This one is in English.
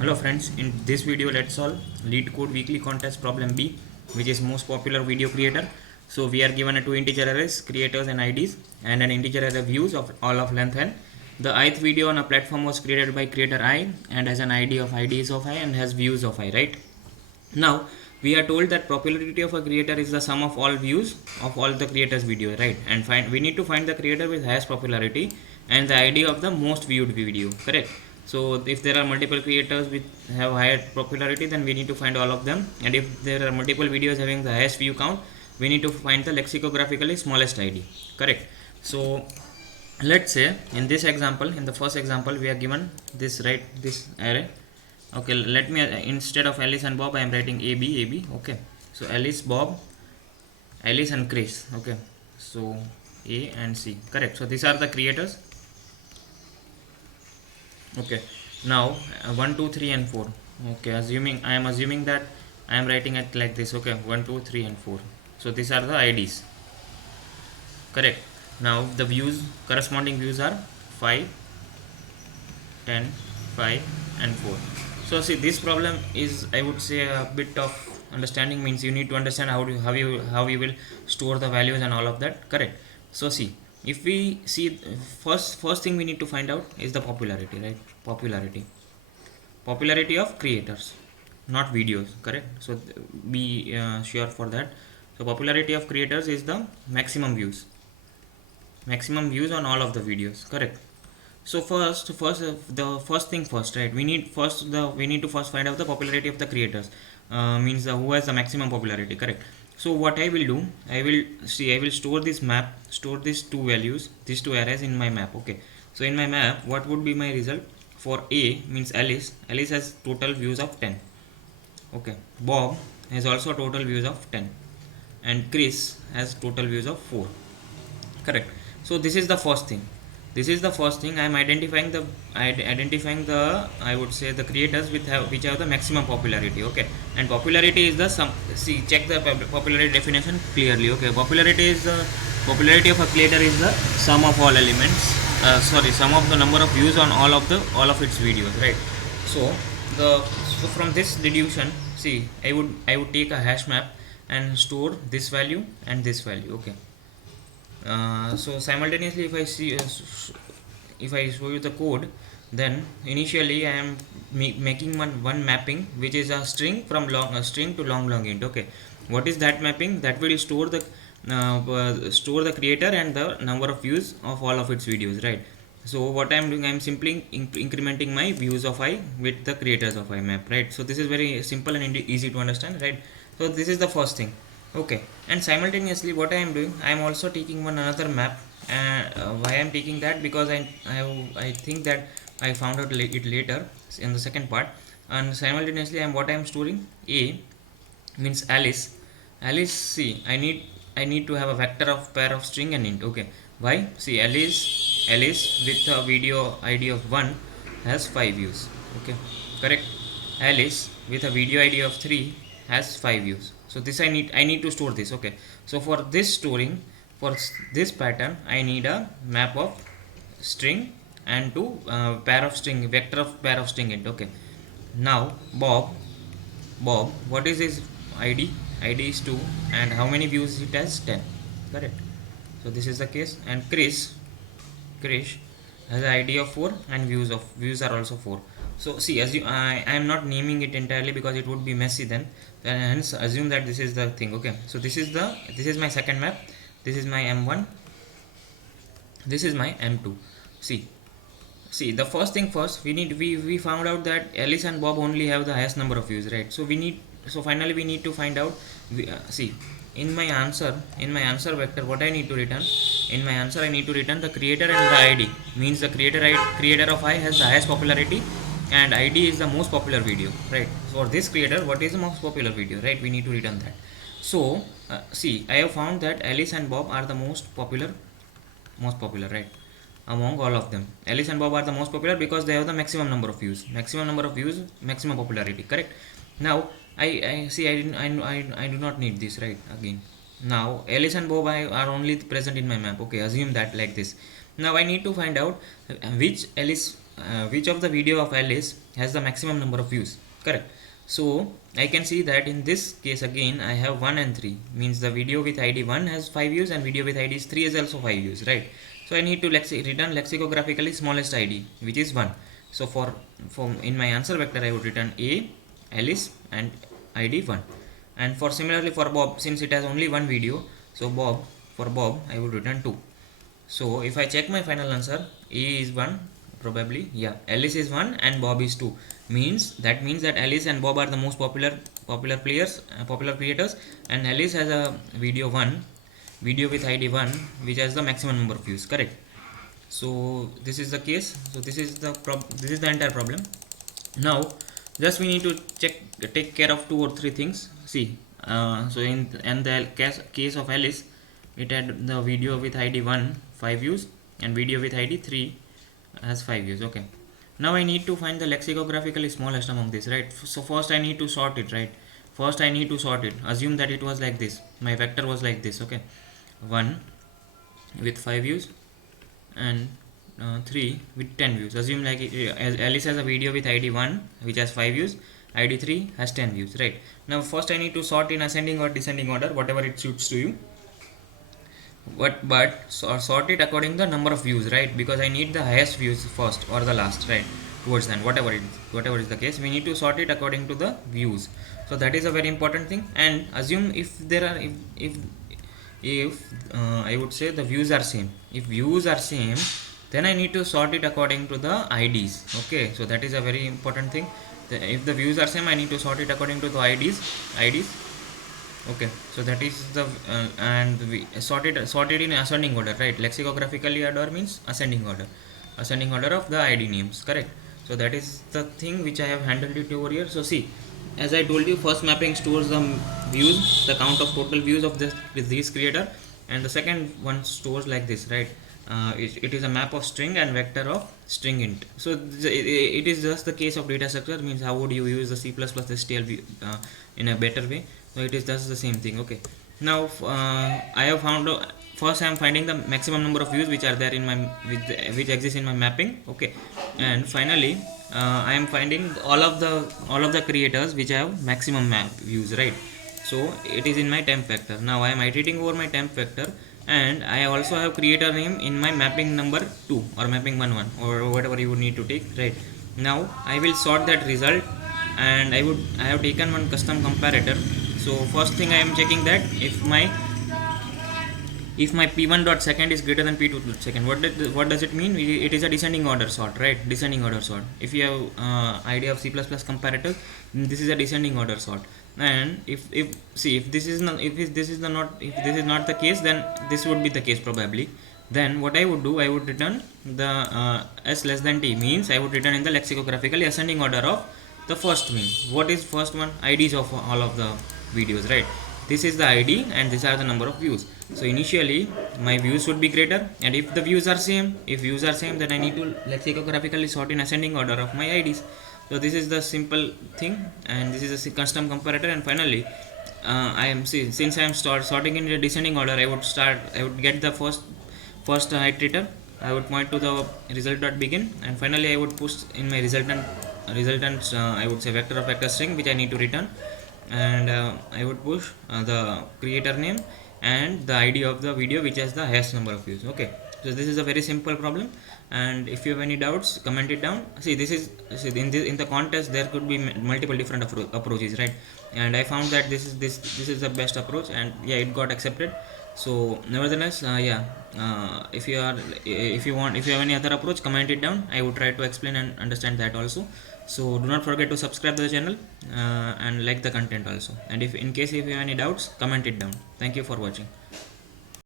Hello friends, in this video let's solve Leetcode weekly contest problem B, which is most popular video creator. So we are given a two integer arrays, creators and IDs, and an integer array views of all of length n. The ith video on a platform was created by creator I and has an ID of IDs of I and has views of I, right? Now we are told that popularity of a creator is the sum of all views of all the creators video, right? And we need to find the creator with highest popularity and the ID of the most viewed video, correct? So if there are multiple creators with have higher popularity, then we need to find all of them, and if there are multiple videos having the highest view count, we need to find the lexicographically smallest ID, correct? So let's say in this example, in the first example, we are given this, right, this array. Okay, let me instead of Alice and Bob I am writing AB. Okay, so Alice, Bob, Alice and Chris. Okay, so A and C, correct? So these are the creators. Okay, now 1 2 3 and 4. Okay, I am assuming that I am writing it like this. Okay, 1 2 3 and 4. So these are the IDs, correct? Now the views, corresponding views are 5, 10, 5 and 4. So see, this problem is, I would say, a bit of understanding, means you need to understand how you will store the values and all of that, correct? So see, if we see, first thing we need to find out is the popularity, right? Popularity of creators, not videos, correct? So be sure for that. So popularity of creators is the maximum views on all of the videos, correct? So the first thing first, right? We need to first find out the popularity of the creators, means who has the maximum popularity, correct? So what I will do, I will store these two values, these two arrays in my map. Okay, so in my map, what would be my result? For A, means Alice has total views of 10. Okay, Bob has also total views of 10, and Chris has total views of 4, correct? So this is the first thing. I am identifying the I would say the creators which have the maximum popularity. Okay, and popularity is the sum. See, check the popularity definition clearly. Okay, popularity of a creator is the sum of all elements, sum of the number of views on all of its videos, right? So from this deduction, see, I would take a hash map and store this value and this value. Okay, so simultaneously, if I show you the code, then initially I am making one mapping, which is a string from string to long int. Okay, what is that mapping? That will store the creator and the number of views of all of its videos, right? So what I am doing, I am simply incrementing my views of I with the creators of I map, right? So this is very simple and easy to understand, right? So this is the first thing. Okay, and simultaneously what I am doing, I am also taking one another map. Why I am taking that? Because I think that I found out it later in the second part. And simultaneously what I am storing, A means Alice, see, I need to have a vector of pair of string and int. Okay, why? See, Alice with a video ID of 1 has 5 views. Okay, correct? Alice with a video ID of 3 has 5 views. So this I need to store this. Okay, so for this storing, for this pattern, I need a map of string and to vector of pair of string int. Okay, now Bob, what is his ID? ID is 2, and how many views it has? 10, correct? So this is the case. And Chris has an ID of 4 and views are also 4. So see, I am not naming it entirely because it would be messy then, and hence assume that this is the thing. Okay, so this is my second map, this is my M1, this is my M2. See, the first thing first, we found out that Alice and Bob only have the highest number of views, right? So finally we need to find out, see, in my answer vector, what I need to return, in my answer I need to return the creator and the ID, means the creator of I has the highest popularity and ID is the most popular video, right? For this creator, what is the most popular video, right? We need to return that. So see, I have found that Alice and Bob are the most popular, right, among all of them. Alice and Bob are the most popular because they have the maximum number of views, maximum popularity, correct? Now I see, I do not need this, right? Again, now Alice and Bob are only present in my map. Okay, assume that like this. Now I need to find out which Alice which of the video of Alice has the maximum number of views, correct. So I can see that in this case again I have 1 and 3, means the video with ID 1 has 5 views and video with ID 3 is also 5 views, right. So I need to return lexicographically smallest ID, which is 1. So for in my answer vector I would return A, Alice and ID 1. And for similarly for Bob, since it has only one video, so for Bob I would return 2. So if I check my final answer, A is 1 probably, yeah, Alice is 1 and Bob is 2, means that Alice and Bob are the most popular creators, and Alice has a video with ID 1 which has the maximum number of views, correct. So this is the case. So this is the entire problem. Now just we need to take care of 2 or 3 things. See, so in the case of Alice, it had the video with ID 1 5 views and video with ID 3 has 5 views. Okay, now I need to find the lexicographically smallest among this, right. So first I need to sort it, right. Assume that it was like this, my vector was like this. Okay, 1 with 5 views and 3 with 10 views. Assume like Alice has a video with ID 1 which has 5 views, ID 3 has 10 views, right. Now first I need to sort in ascending or descending order, whatever it suits to you. But sort it according to the number of views, right, because I need the highest views first or the last, right, towards then, whatever is the case, we need to sort it according to the views. So that is a very important thing. And assume if I would say the views are same. If views are same, then I need to sort it according to the IDs. Okay, so that is a very important thing. If the views are same, I need to sort it according to the IDs. Okay, so that is the and we sorted in ascending order, right. Lexicographically order means ascending order of the ID names, correct. So that is the thing which I have handled it over here. So see, as I told you, first mapping stores the views, the count of total views of this creator, and the second one stores like this, right. It is a map of string and vector of string int. So it is just the case of data structure, means how would you use the C++ STL in a better way. So it is just the same thing. Okay, now I have found first I am finding the maximum number of views which are there in my which exist in my mapping. Okay, and finally I am finding all of the creators which have maximum map views, right. So it is in my temp vector. Now I am iterating over my temp vector, and I also have creator name in my mapping number 2 or mapping 1 or whatever you would need to take, right. Now I will sort that result, and I have taken one custom comparator. So first thing I am checking that if my p1.second is greater than p2.second. What does it mean? It is a descending order sort, right? Descending order sort. If you have idea of C++ comparator, this is a descending order sort. And if this is not the case, then this would be the case probably. Then what I would do, I would return the s less than t, means I would return in the lexicographically ascending order of the first mean. What is first one? IDs of all of the videos, right? This is the ID and these are the number of views. So initially my views would be greater, and if the views are same, then I need to lexicographically sort in ascending order of my IDs. So this is the simple thing, and this is a custom comparator. And finally since I am sorting in the descending order, I would get the first iterator. I would point to the result.begin, and finally I would push in my resultant I would say vector of vector string which I need to return, and I would push the creator name and the ID of the video which has the highest number of views. Okay, so this is a very simple problem, and if you have any doubts, comment it down. See, in the contest there could be multiple different approaches, right, and I found that this is the best approach, and yeah, it got accepted. So nevertheless, if you have any other approach, comment it down. I would try to explain and understand that also. So do not forget to subscribe to the channel and like the content also. And if you have any doubts, comment it down. Thank you for watching.